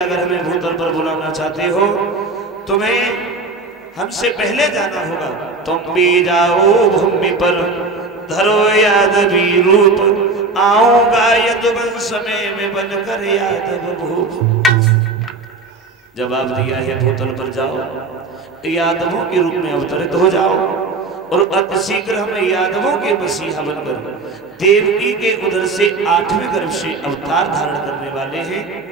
अगर हमें भूतल पर बुलाना चाहते हो तुम्हें हमसे पहले जाना होगा। तुम भी जाओ भूमि पर धरो यादवी रूप, आऊंगा यदुवन समय में बनकर यादव भूप। जवाब दिया है भूतल पर जाओ, यादवों के रूप में अवतरित हो जाओ और अति शीघ्र हमें यादवों के मसीहा बनकर देवकी के उदर से 8वें गर्भ से अवतार धारण करने वाले हैं।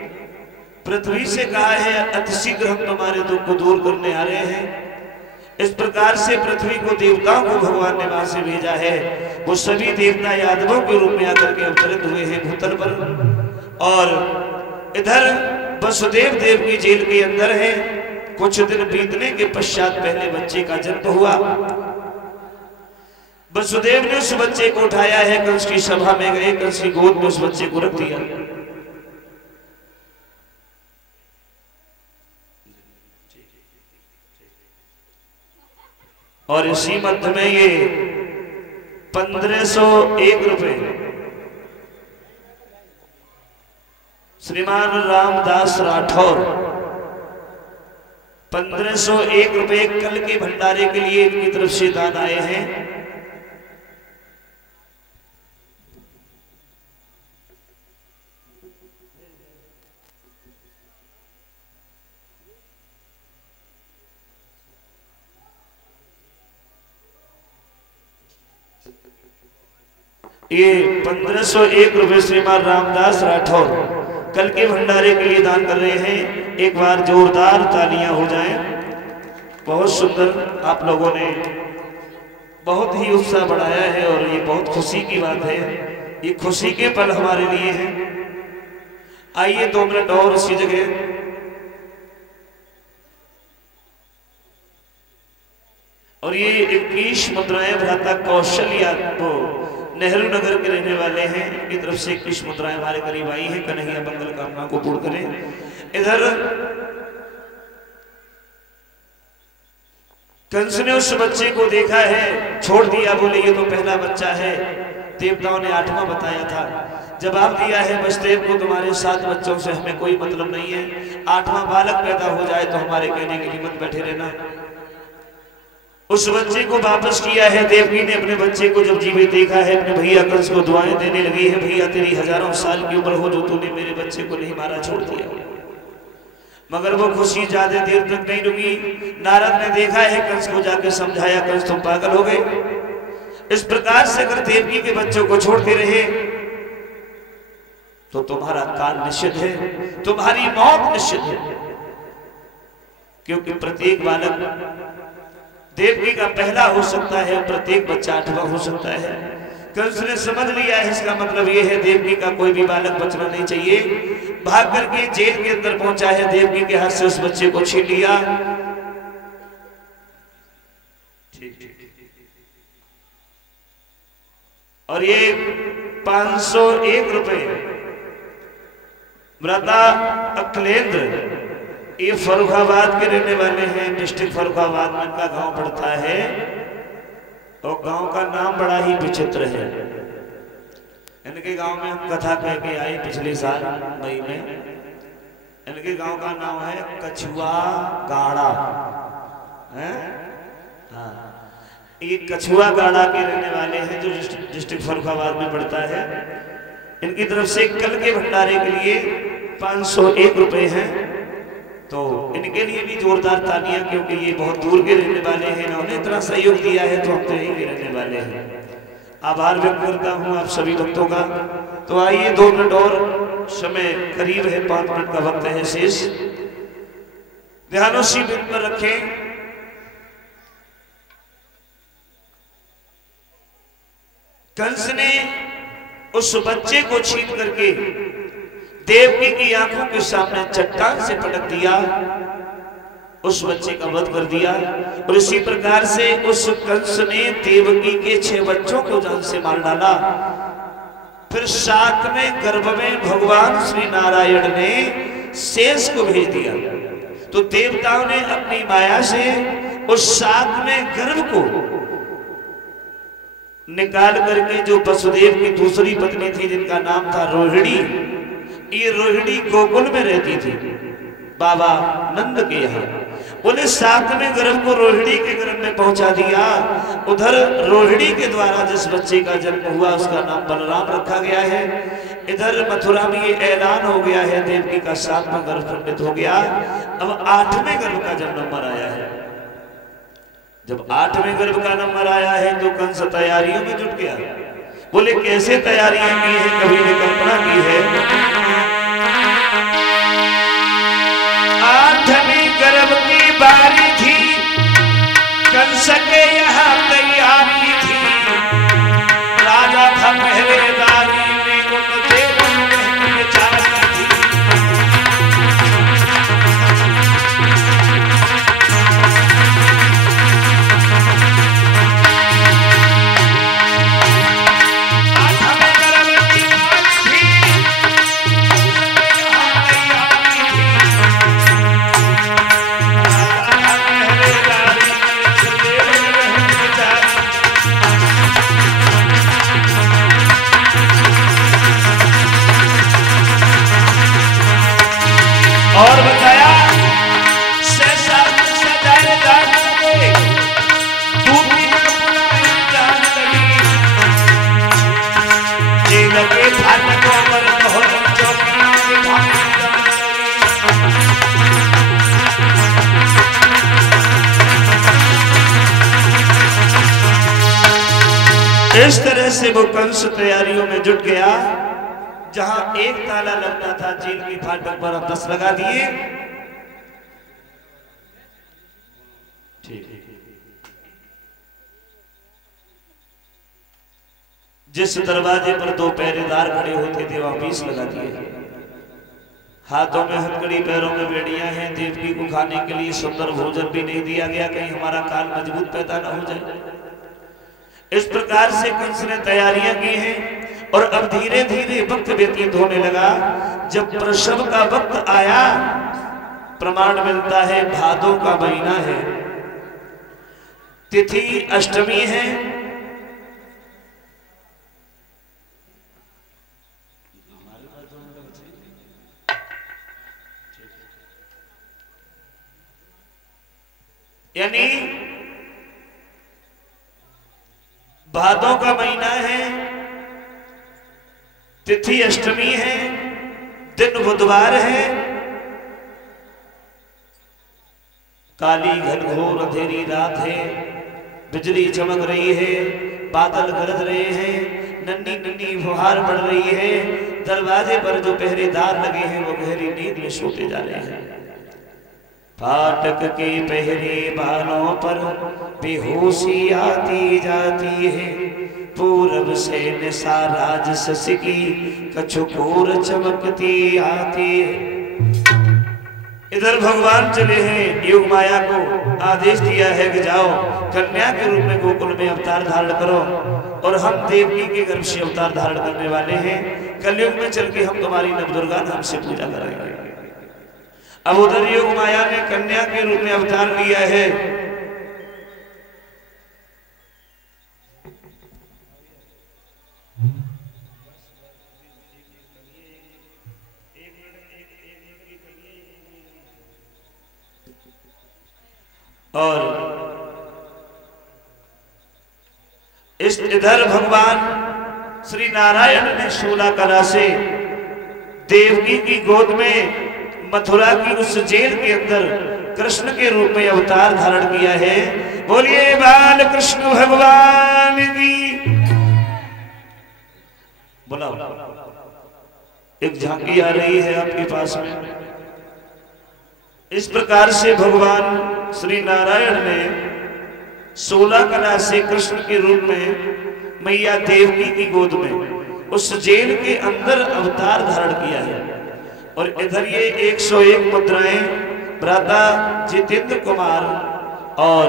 पृथ्वी से कहा है अति शीघ्र हम तुम्हारे दुख को दूर करने आ रहे हैं। इस प्रकार से पृथ्वी को देवताओं को भगवान ने वहां से भेजा है। वो सभी देवता यादवों के रूप में आकर के अवतरित हुए हैं भूतल पर। और इधर वसुदेव देव की जेल के अंदर है। कुछ दिन बीतने के पश्चात पहले बच्चे का जन्म हुआ। वसुदेव ने उस बच्चे को उठाया है, कंस की सभा में गए, कंस की गोद में उस बच्चे को रख दिया। और इसी मध्य में ये 1501 रुपए श्रीमान रामदास राठौर 1501 रुपए कल के भंडारे के लिए इनकी तरफ से दान आए हैं। ये 1501 रुपए श्रीमान रामदास राठौर कल के भंडारे के लिए दान कर रहे हैं। एक बार जोरदार तालियां हो जाएं। बहुत सुंदर, आप लोगों ने बहुत ही उत्साह बढ़ाया है और ये बहुत खुशी की बात है। ये खुशी के पल हमारे लिए हैं। आइए 2 मिनट और इसी जगह और ये 21 मुद्राएं भ्राता कौशल्या को नेहरू नगर के रहने वाले हैं, इनकी तरफ से 21 मुद्राएं हमारे करीब आई हैं। कन्हैया मंगल कामना को पूर्ण करें। इधर कंस ने उस बच्चे को देखा है, छोड़ दिया, बोले ये तो पहला बच्चा है। देवताओं ने 8वां बताया था। जवाब दिया है वसुदेव को, तुम्हारे 7 बच्चों से हमें कोई मतलब नहीं है। 8वां बालक पैदा हो जाए तो हमारे कहने के लिए मत बैठे रहना। उस बच्चे को वापस किया है। देवकी ने अपने बच्चे को जब जीवित देखा है, अपने भैया कंस को दुआएं देने लगी है, भैया तेरी हजारों साल की उम्र हो जो तूने मेरे बच्चे को नहीं मारा, छोड़ दिया। मगर वो खुशी ज्यादा देर तक नहीं रुकी। नारद ने देखा है, कंस को जाके समझाया, कंस तुम पागल हो गए। इस प्रकार से अगर देवकी के बच्चों को छोड़ते रहे तो तुम्हारा काल निश्चित है, तुम्हारी मौत निश्चित है। क्योंकि प्रत्येक बालक देवकी का पहला हो सकता है, प्रत्येक बच्चा 8वां हो सकता है। कंस ने समझ लिया है, इसका मतलब यह है देवकी का कोई भी बालक बचना नहीं चाहिए। भाग करके जेल के अंदर पहुंचा है, देवकी के हाथ से उस बच्चे को छीन लिया। और ये 501 रुपए व्रता अखिलेंद्र, ये फर्रुखाबाद के रहने वाले हैं। डिस्ट्रिक्ट फर्रुखाबाद में इनका गांव पड़ता है और गांव का नाम बड़ा ही विचित्र है। इनके गांव में हम कथा कह के आए पिछले साल मई में। इनके गांव का नाम है कछुआ गाड़ा है। हाँ, ये कछुआ गाड़ा के रहने वाले हैं जो डिस्ट्रिक्ट फर्रुखाबाद में पड़ता है। इनकी तरफ से कल के भंडारे के लिए 501 रुपए हैं। तो इनके लिए भी जोरदार तालियां, क्योंकि ये बहुत दूर के रहने वाले हैं। इन्होंने इतना सहयोग दिया है तो हम तो यहीं के रहने वाले हैं। आभार व्यक्त करता हूं आप सभी भक्तों का। तो आइए 2 मिनट और, समय करीब है, 5 मिनट का वक्त है शेष। ध्यान उसी बिंदु पर रखें। कंस ने उस बच्चे को छीन करके देवकी की आंखों के सामने चट्टान से पटक दिया, उस बच्चे का वध कर दिया। और इसी प्रकार से उस कंस ने देवकी के 6 बच्चों को जान से मार डाला। फिर 7वें गर्भ में भगवान श्री नारायण ने शेष को भेज दिया। तो देवताओं ने अपनी माया से उस 7वें गर्भ को निकाल करके, जो वसुदेव की दूसरी पत्नी थी जिनका नाम था रोहिणी, ये रोहिणी गोकुल में रहती थी। बाबा नंद के यहाँ। बोले 7वें गर्भ को रोहिणी के गर्भ में पहुंचा दिया। उधर रोहिणी के द्वारा जिस बच्चे का जन्म हुआ उसका नाम बलराम रखा गया है। इधर मथुरा में ये ऐलान हो गया है देवकी का 7वां गर्भ खंडित हो गया। अब 8वें गर्भ का जब नंबर आया है, जब 8वें गर्भ का नंबर आया है तो कंस तैयारियों में जुट गया। बोले कैसे तैयारियां की है, कभी ने कल्पना की है। 8वें गर्भ की बारी थी, कंस के यहाँ तैयारी थी। राजा था पहरेदारी में, उनके बेचारी थी। और बताया इस तरह से वो कंस तैयारियों में जुट गया। जहां एक ताला लगना था जेल की फाटक पर 10 लगा दिए। ठीक, जिस दरवाजे पर 2 पहरेदार खड़े होते थे वहां 20 लगा दिए। हाथों में हथकड़ी, पैरों में बेड़ियां हैं। देवकी को खाने के लिए सुंदर भोजन भी नहीं दिया गया, कहीं हमारा काल मजबूत पैदा ना हो जाए। इस प्रकार से कंस ने तैयारियां की हैं। और अब धीरे धीरे वक्त व्यतीत होने लगा। जब प्रसव का वक्त आया, प्रमाण मिलता है भादों का महीना है, तिथि अष्टमी है। यानी भादों का महीना है, तिथि अष्टमी है, दिन बुधवार है। काली घनघोर अंधेरी रात है, बिजली चमक रही है, बादल गरज रहे हैं, नन्ही नन्ही फुहार पड़ रही है। दरवाजे पर जो पहरेदार लगे हैं वो गहरी नींद में सोते जा रहे हैं। फाटक के पहरे बालों पर बेहोशी आती जाती है। पूरब से निशा राज ससकी कछुकोर चमकती आती है। इधर भगवान चले हैं, योग माया को आदेश दिया है कि जाओ कन्या के रूप में गोकुल में अवतार धारण करो। और हम देवकी के गर्भ से अवतार धारण करने वाले हैं। कलयुग में चल के हम तुम्हारी नवदुर्गा नाम से पूजा करेंगे। अब उधर योग माया ने कन्या के रूप में अवतार लिया है। और इस इधर भगवान श्री नारायण ने 16 कला से देवकी की गोद में मथुरा की उस जेल के अंदर कृष्ण के रूप में अवतार धारण किया है। बोलिए बाल कृष्ण भगवान की। बोला एक झांकी आ रही है आपके पास में। इस प्रकार से भगवान श्री नारायण ने 16 कला से कृष्ण के रूप में मैया देवकी की गोद में उस जेल के अंदर अवतार धारण किया है। और इधर ये 101 मुद्राएं भ्राता जितेंद्र कुमार और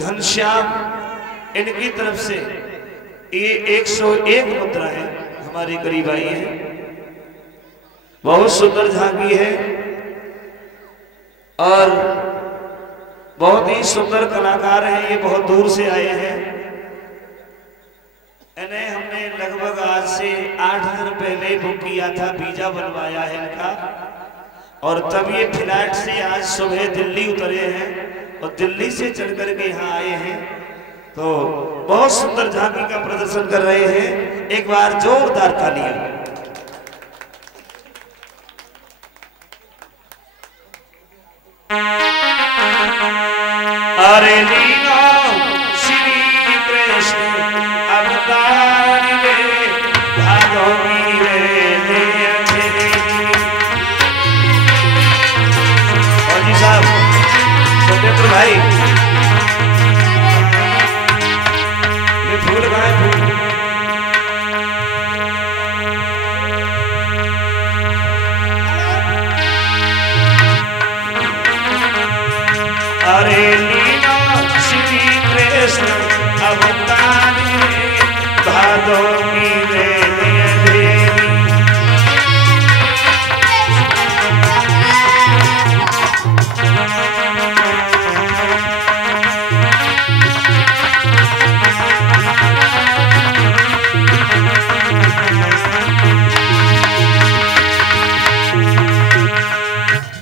घनश्याम इनकी तरफ से ये 101 मुद्राएं हमारे करीब आई हैं। बहुत सुंदर झांकी है और बहुत ही सुंदर कलाकार हैं। ये बहुत दूर से आए हैं। इन्हें हमने लगभग आज से 8 दिन पहले बुक किया था, वीजा बनवाया है इनका। और तब ये फ्लाइट से आज सुबह दिल्ली उतरे हैं और दिल्ली से चढ़ करके यहाँ आए हैं। तो बहुत सुंदर झांकी का प्रदर्शन कर रहे हैं। एक बार जोरदार तालियां। अरे लीला श्री कृष्ण अवतार रे भागोगी रे और जी साहब सत्येंद्र भाई फूल गाए फूल। अरे लीला श्री कृष्ण अवतार रे भादोगी रे देवी।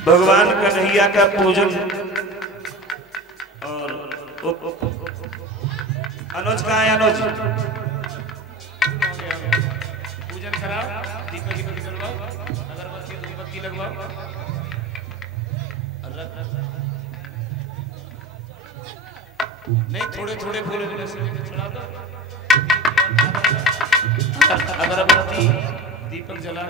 भगवान कन्हैया का पूजन और अनुज कहाँ है? अनुज पूजन कराओ, दीपक की बत्ती जलवाओ, अगरबत्ती मोमबत्ती लगवाओ। नहीं थोड़े थोड़े फूल चढ़ा दो, अगरबत्ती दीपक जला।